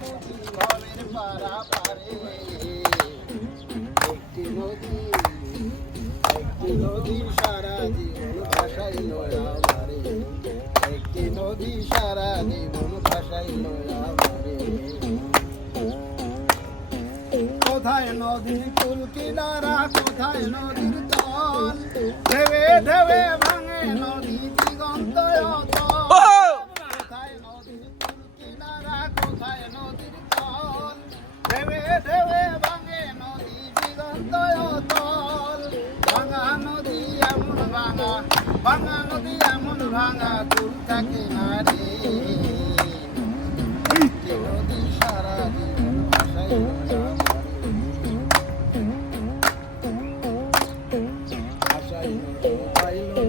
বুঝি ভবের পারা পারে একটি নদী সারা জীবন ভাসাইল আমারে একটি নদী সারা জীবন ভাসাইল আমারে কোথায় নদীর কুল কিনারা কোথায় নদীর তল ঢেবে ঢেবে ভাঙে নদী দিগন্ত কোথায় নদীর কুল কিনারা কোথায় নদীর তল ঢেবে ঢেবে ভাঙে নদী দিগন্ত তল ভাঙা নদী এমন ভাঙা নদী এমন ভাঙা কুল থাকে না রে নদী সারা জীবন ভাসাইল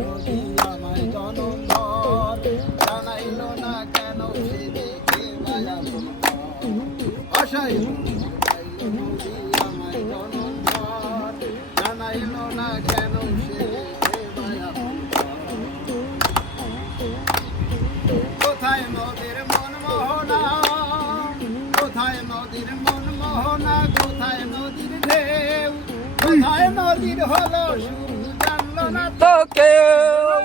নদী আমায় জনম ধর জানাইল না কেন সে দেখে মায়া আশাইল নদী আমায় জনম ধর জানাইল না কেন সে দেখে মায়া কোথায় নদীর মনমোহনা কোথায় নদীর মনমোহনা কোথায় নদীর ঢেউ কোথায় নদীর হলো শুরু জানলো না তো কেউ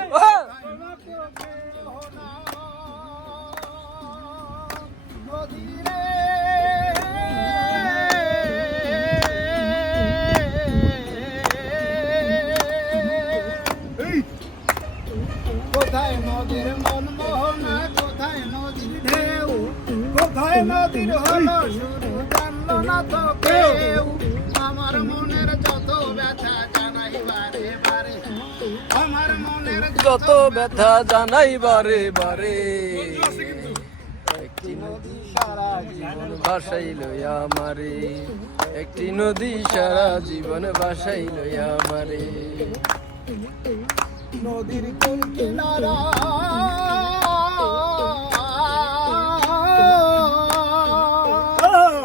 কোথায় নদীর মনমোহনা কোথায় নদীর ঢেউ কোথায় নদীর হলো শুরু জানলো না তো কেউ আমার মনের যত ব্যথা জানাই বারে বারে আমার মনের যত ব্যথা জানাই বারে বারে একটি নদী সারা জীবন ভাসাইল আমারে একটি নদী সারা জীবন ভাসাইল আমারে নদীর কুল কিনারা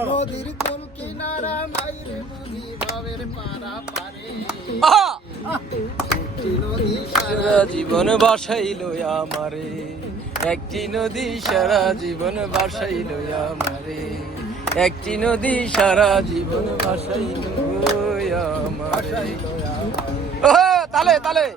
নদীর কুল কিনারা মাইরে বুঝি ভাবের পারা পারে একটি নদী সারা জীবন ভাসাইল আমারে একটি নদী সারা জীবন ভাসাইল আমারে একটি নদী সারা জীবন ভাসাইল আমারে তালে তালে